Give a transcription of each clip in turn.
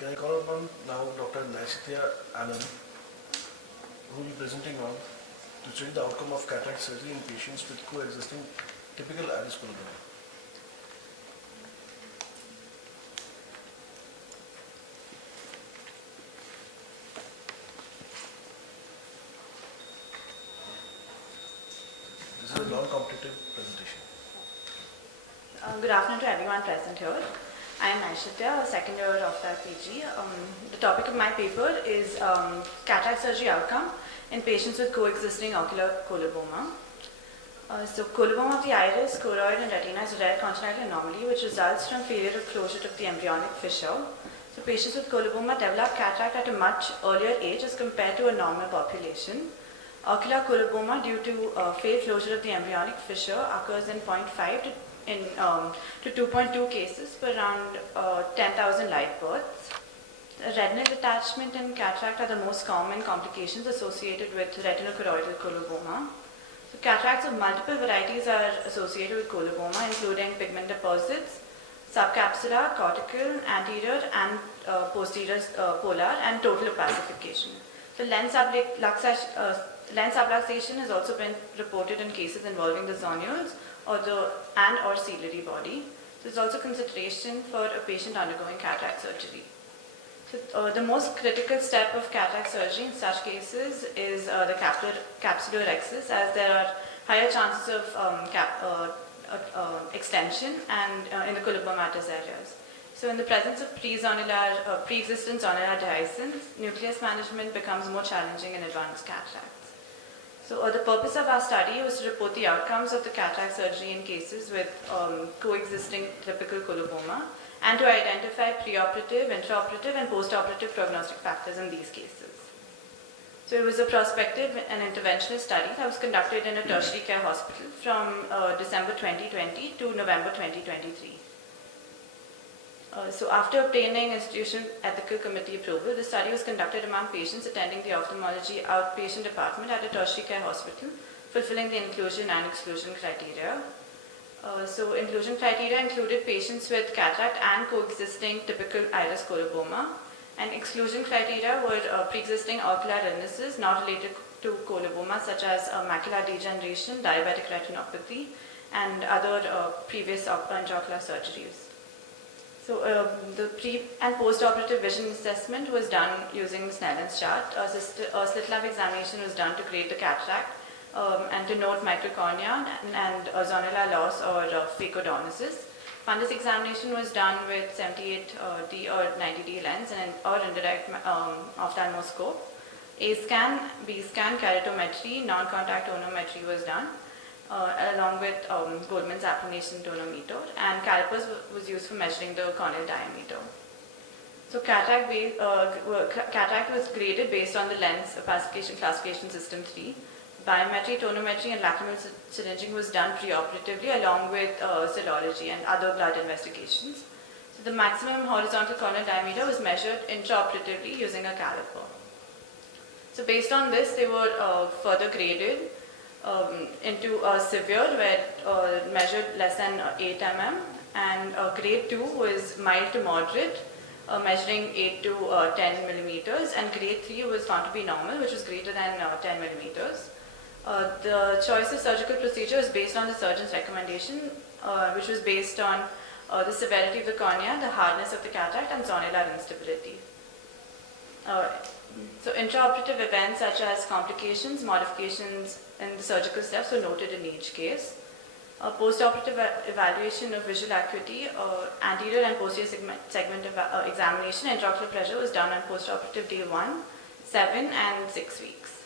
Can I call upon now Dr. Naishithya Anand, who will be presenting on to study the outcome of cataract surgery in patients with coexisting typical iris coloboma. This is a non-competitive presentation. Good afternoon to everyone present here. I am Naishithya, a second year of the PG. The topic of my paper is cataract surgery outcome in patients with coexisting ocular coloboma. So coloboma of the iris, choroid and retina is a rare congenital anomaly which results from failure of closure of the embryonic fissure. So patients with coloboma develop cataract at a much earlier age as compared to a normal population. Ocular coloboma due to failed closure of the embryonic fissure occurs in 0.5 to 2.2 cases per around 10,000 live births. Retinal detachment and cataract are the most common complications associated with retinochoroidal coloboma. So cataracts of multiple varieties are associated with coloboma, including pigment deposits, subcapsular, cortical, anterior and posterior polar, and total opacification. So lens subluxation has also been reported in cases involving the zonules or ciliary body. So it's also consideration for a patient undergoing cataract surgery. So the most critical step of cataract surgery in such cases is the capsular rhexis, as there are higher chances of extension and in the colobomatous areas. So in the presence of pre-existent zonular dehiscence, nucleus management becomes more challenging in advanced cataracts. So the purpose of our study was to report the outcomes of the cataract surgery in cases with coexisting typical coloboma and to identify preoperative, intraoperative and postoperative prognostic factors in these cases. So it was a prospective and interventional study that was conducted in a tertiary care hospital from December 2020 to November 2023. So after obtaining institution ethical committee approval, the study was conducted among patients attending the ophthalmology outpatient department at a tertiary care hospital, fulfilling the inclusion and exclusion criteria. So inclusion criteria included patients with cataract and coexisting typical iris coloboma, and exclusion criteria were pre-existing ocular illnesses not related to coloboma, such as macular degeneration, diabetic retinopathy, and other previous intraocular surgeries. So the pre- and post-operative vision assessment was done using the Snellen's chart. A slit lamp examination was done to grade the cataract and to note microcornea and zonular loss or phacodonosis. Fundus examination was done with 78D or 90D lens or indirect ophthalmoscope. A scan, B scan, keratometry, non-contact tonometry was done, along with Goldman's applanation tonometer, and calipers was used for measuring the corneal diameter. So cataract was graded based on the lens opacification classification system 3. Biometry, tonometry and lacrimal syringing was done preoperatively along with serology and other blood investigations. So the maximum horizontal corneal diameter was measured intraoperatively using a caliper. So based on this, they were further graded into severe, where measured less than 8 mm, and grade 2 was mild to moderate, measuring 8 to 10 millimeters, and grade 3 was found to be normal, which was greater than 10 millimeters. The choice of surgical procedure is based on the surgeon's recommendation, which was based on the severity of the cornea, the hardness of the cataract, and zonular instability. So intraoperative events such as complications, modifications in the surgical steps were noted in each case. Post-operative evaluation of visual acuity, anterior and posterior segment examination, intraocular pressure was done on post-operative day 1, 7 and 6 weeks.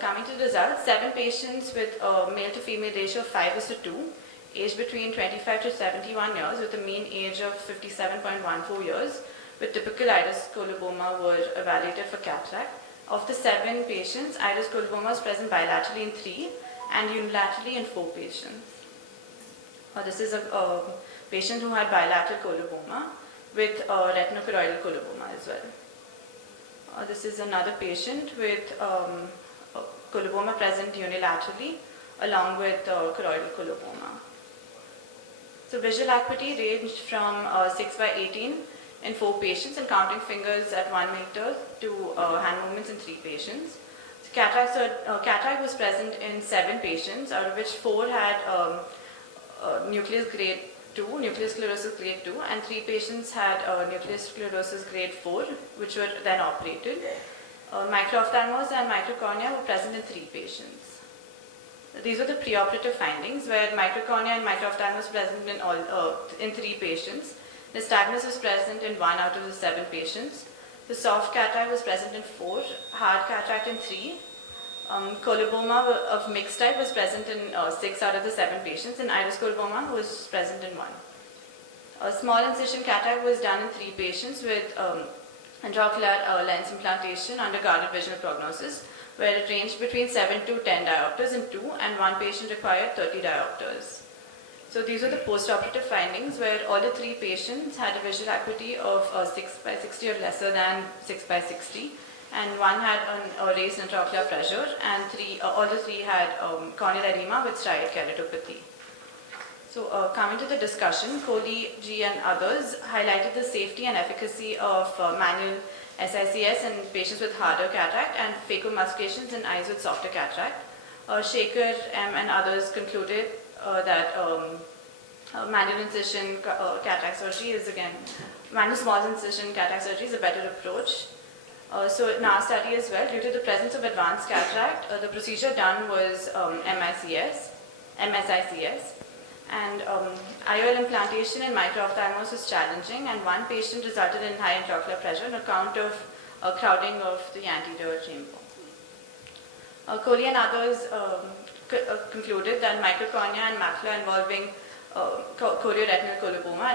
Coming to the results, 7 patients with a male to female ratio of 5:2, aged between 25 to 71 years with a mean age of 57.14 years, with typical iris coloboma were evaluated for cataract. Of the 7 patients, iris coloboma was present bilaterally in 3 and unilaterally in 4 patients. This is a patient who had bilateral coloboma with retinochoroidal coloboma as well. This is another patient with coloboma present unilaterally along with choroidal coloboma. So visual acuity ranged from 6/18 in 4 patients and counting fingers at 1 meter to hand movements in 3 patients. So cataract was present in 7 patients, out of which 4 had nucleus grade 2, nucleus sclerosis grade 2, and 3 patients had nucleus sclerosis grade 4, which were then operated. Microphthalmos and microcornea were present in 3 patients. These were the preoperative findings, where microcornea and microphthalmos present in 3 patients. Nystagmus was present in 1 out of the 7 patients. The soft cataract was present in 4, hard cataract in 3. Coloboma of mixed type was present in 6 out of the 7 patients, and iris coloboma was present in 1. A small incision cataract was done in 3 patients with intraocular lens implantation under guarded visual prognosis, where it ranged between 7 to 10 diopters in 2, and 1 patient required 30 diopters. So these were the post-operative findings, where all the 3 patients had a visual acuity of 6 by 60 or lesser than 6 by 60, and 1 had a raised intraocular pressure, and all the 3 had corneal edema with striate keratopathy. So coming to the discussion, Kohli G and others highlighted the safety and efficacy of manual SICS in patients with harder cataract and phacoemulsifications in eyes with softer cataract. Shaker M and others concluded that manual incision cataract surgery is manual small incision cataract surgery is a better approach. So in our study as well, due to the presence of advanced cataract, the procedure done was MSICS, and IOL implantation in microphthalmos was challenging, and 1 patient resulted in high intraocular pressure on account of crowding of the anterior chamber. Kohli and others concluded that microcornea and macula involving chorioretinal coloboma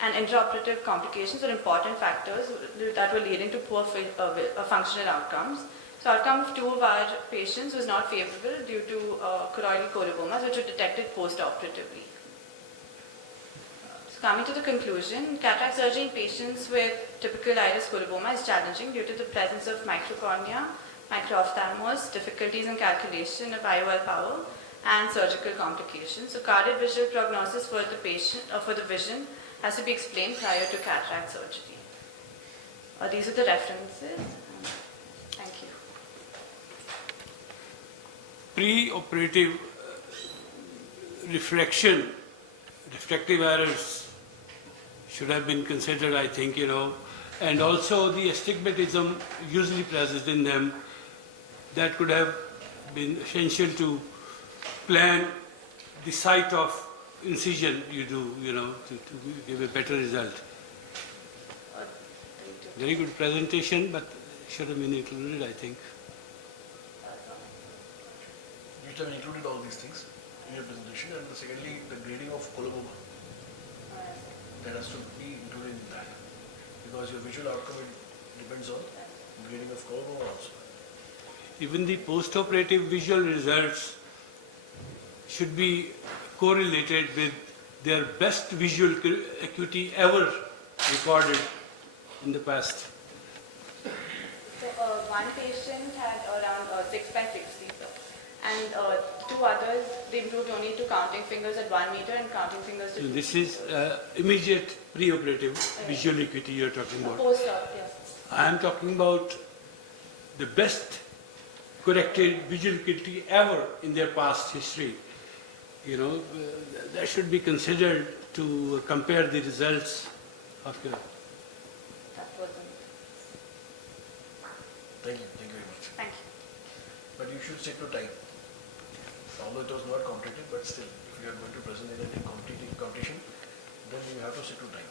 and intraoperative complications were important factors that were leading to poor functional outcomes. So outcome of 2 of our patients was not favorable due to choroidal colobomas, which were detected post-operatively. So coming to the conclusion, cataract surgery in patients with typical iris coloboma is challenging due to the presence of microcornea, microphthalmos, difficulties in calculation of IOL power, and surgical complications. So guarded visual prognosis for the patient for the vision has to be explained prior to cataract surgery. These are the references. Thank you. Pre-operative refractive errors should have been considered, I think, and also the astigmatism usually present in them, that could have been essential to plan the site of incision you do, to give a better result. Very good presentation, but should have been included, I think. You should have included all these things in your presentation, and secondly, the grading of coloboma. That has to be included in that, because your visual outcome depends on grading of coloboma also. Even the post-operative visual results should be correlated with their best visual acuity ever recorded in the past. So 1 patient had around 6 by 60, and 2 others, they improved only to counting fingers at 1 meter and counting fingers to... So this is immediate pre-operative visual acuity you are talking about. Post-op, yes. I am talking about the best corrected visual acuity ever in their past history. That should be considered to compare the results of your... That wasn't... Thank you very much. Thank you. But you should stick to time. Although it was not competitive, but still, if you are going to present in a competition, then you have to stick to time.